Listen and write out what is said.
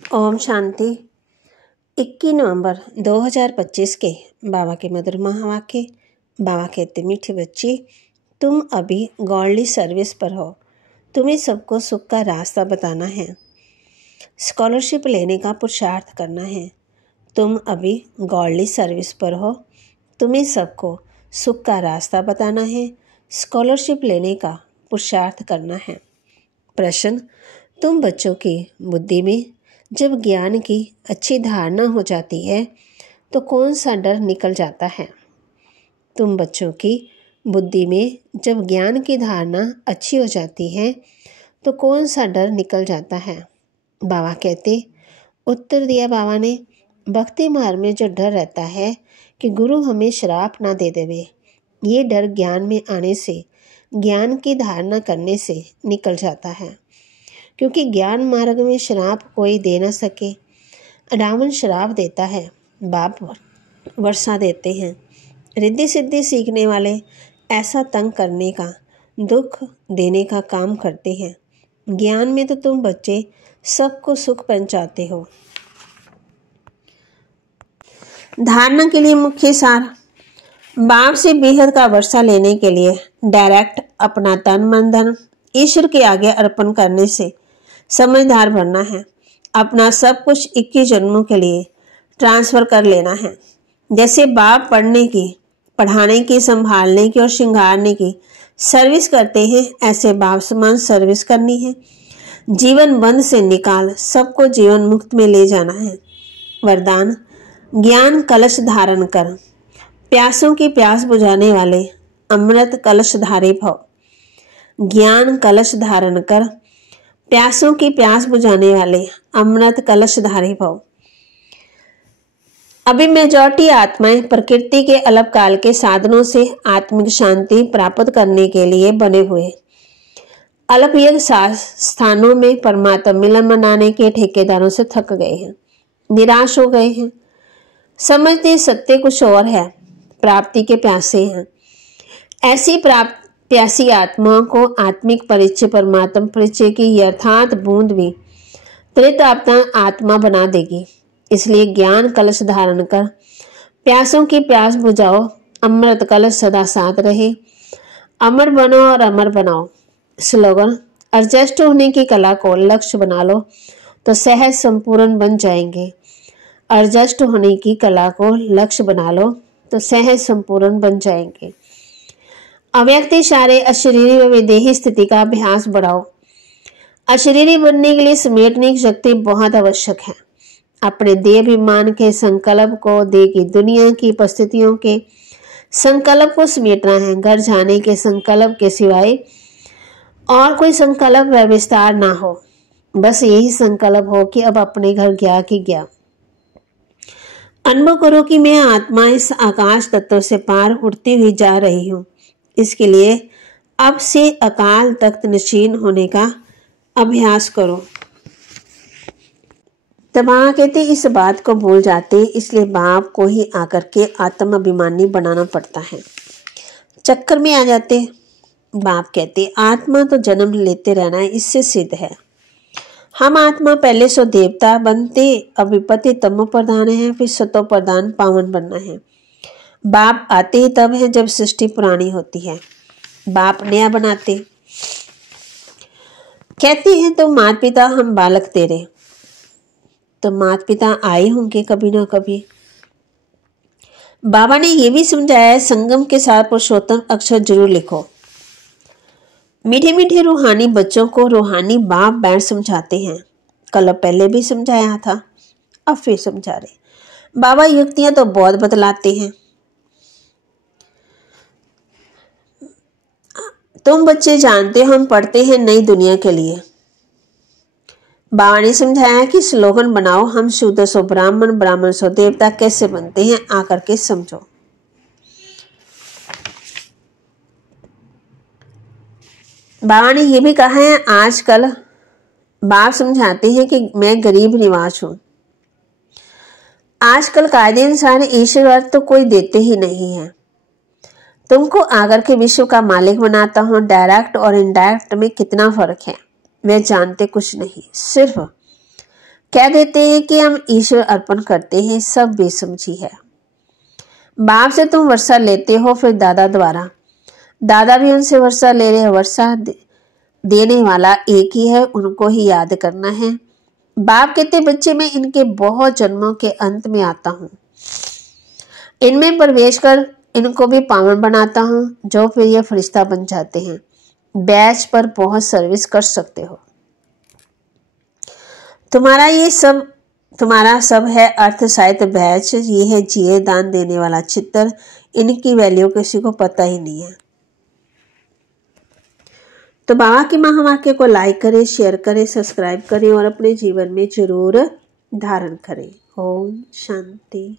ओम शांति। 21 नवंबर 2025 के बाबा के मधुर महावाक्य। बाबा कहते, मीठे बच्चे, तुम अभी गॉडली सर्विस पर हो। तुम्हें सबको सुख का रास्ता बताना है, स्कॉलरशिप लेने का पुरुषार्थ करना है। तुम अभी गॉडली सर्विस पर हो। तुम्हें सबको सुख का रास्ता बताना है, स्कॉलरशिप लेने का पुरुषार्थ करना है। प्रश्न, तुम बच्चों की बुद्धि में जब ज्ञान की अच्छी धारणा हो जाती है तो कौन सा डर निकल जाता है? तुम बच्चों की बुद्धि में जब ज्ञान की धारणा अच्छी हो जाती है तो कौन सा डर निकल जाता है? बाबा कहते, उत्तर दिया बाबा ने, भक्ति मार्ग में जो डर रहता है कि गुरु हमें श्राप ना दे देवे, ये डर ज्ञान में आने से, ज्ञान की धारणा करने से निकल जाता है। क्योंकि ज्ञान मार्ग में श्राप कोई दे न सके। रावण श्राप देता है, बाप वर्षा देते हैं। रिद्धि सिद्धि सीखने वाले ऐसा तंग करने का, दुख देने का काम करते हैं। ज्ञान में तो तुम बच्चे सबको सुख पहुंचाते हो। धारणा के लिए मुख्य सार, बाप से बेहद का वर्षा लेने के लिए डायरेक्ट अपना तन मन धन ईश्वर के आगे अर्पण करने से समझदार बनना है। अपना सब कुछ 21 जन्मों के लिए ट्रांसफर कर लेना है। जैसे बाप पढ़ने की, पढ़ाने की, संभालने की और श्रृंगारने की सर्विस करते हैं, ऐसे बाप समान सर्विस करनी है। जीवन बंध से निकाल सबको जीवन मुक्त में ले जाना है। वरदान, ज्ञान कलश धारण कर, प्यासों की प्यास बुझाने वाले अमृत कलशधारी भव। ज्ञान कलश धारण कर, प्यासों की प्यास बुझाने वाले अमृत कलशधारी भव। अभी मेजॉरिटी आत्माएं प्रकृति के अल्पकाल के साधनों से आत्मिक शांति प्राप्त करने के लिए बने हुए अल्पयोग स्थानों में परमात्मा मिलन मनाने के ठेकेदारों से थक गए हैं, निराश हो गए हैं। समझते सत्य कुछ और है, प्राप्ति के प्यासे हैं। ऐसी प्यासी आत्माओं को आत्मिक परिचय, परमात्मा परिचय की यथार्थ बूंद भी त्रित आत्मा बना देगी। इसलिए ज्ञान कलश धारण कर, प्यासों की प्यास बुझाओ, अमृत कलश सदा साथ रहे। अमर बनो और अमर बनाओ। स्लोगन, एडजस्ट होने की कला को लक्ष्य बना लो तो सहज संपूर्ण बन जाएंगे। एडजस्ट होने की कला को लक्ष्य बना लो तो सहज संपूर्ण बन जाएंगे। अव्यक्त इशारे अशरीरी व विदेही स्थिति का अभ्यास बढ़ाओ। अशरीरी बनने के लिए समेटने की शक्ति बहुत आवश्यक है। अपने देह अभिमान के संकल्प को, देह की दुनिया की परिस्थितियों के संकल्प को समेटना है। घर जाने के संकल्प के सिवाय और कोई संकल्प व विस्तार ना हो। बस यही संकल्प हो कि अब अपने घर गया कि गया। अनुभव करो कि मैं आत्मा इस आकाश तत्व से पार उठती हुई जा रही हूँ। इसके लिए अब से अकाल तख्त नशीन होने का अभ्यास करो। तबाह कहते इस बात को भूल जाते, इसलिए बाप को ही आकर के आत्म अभिमानी बनाना पड़ता है। चक्कर में आ जाते। बाप कहते आत्मा तो जन्म लेते रहना है, इससे सिद्ध है। हम आत्मा पहले सो देवता बनते, अब विपत्ति तमो प्रधान है, फिर सतो प्रधान पावन बनना है। बाप आते ही तब है जब सृष्टि पुरानी होती है। बाप नया बनाते। कहते हैं तो माता पिता हम बालक तेरे, तो माता पिता आए होंगे कभी ना कभी। बाबा ने यह भी समझाया, संगम के साथ पुरुषोत्तम अक्षर जरूर लिखो। मीठे मीठे रूहानी बच्चों को रूहानी बाप बैठ समझाते हैं। कल पहले भी समझाया था, अब फिर समझा रहे। बाबा युक्तियां तो बहुत बतलाते हैं। तुम बच्चे जानते हो हम पढ़ते हैं नई दुनिया के लिए। बाबा ने समझाया कि स्लोगन बनाओ, हम शुद्ध सो ब्राह्मण, ब्राह्मण सो देवता कैसे बनते हैं, आकर के समझो। बाबा ने यह भी कहा है, आजकल बाप समझाते हैं कि मैं गरीब निवास हूं। आजकल कायदे अनुसार ईश्वर तो कोई देते ही नहीं है। तुमको आकर के विश्व का मालिक बनाता हूं। डायरेक्ट और इनडायरेक्ट में कितना फर्क है वे जानते कुछ नहीं। सिर्फ कह देते हैं कि हम ईश्वर अर्पण करते हैं, सब बेसमझी है। बाप से तुम वर्षा लेते हो, फिर दादा द्वारा, दादा भी उनसे वर्षा ले रहे हैं। वर्षा देने वाला एक ही है, उनको ही याद करना है। बाप कहते, बच्चे मैं इनके बहुत जन्मों के अंत में आता हूँ, इनमें प्रवेश कर इनको भी पावन बनाता हूँ, जो फिर ये फरिश्ता बन जाते हैं, बैच पर बहुत सर्विस कर सकते हो। तुम्हारा सब है अर्थ साहित्य बैच, ये है जिए दान देने वाला चित्र, इनकी वैल्यू किसी को पता ही नहीं है। तो बाबा की महावाक्य को लाइक करें, शेयर करें, सब्सक्राइब करें और अपने जीवन में जरूर धारण करें। ओम शांति।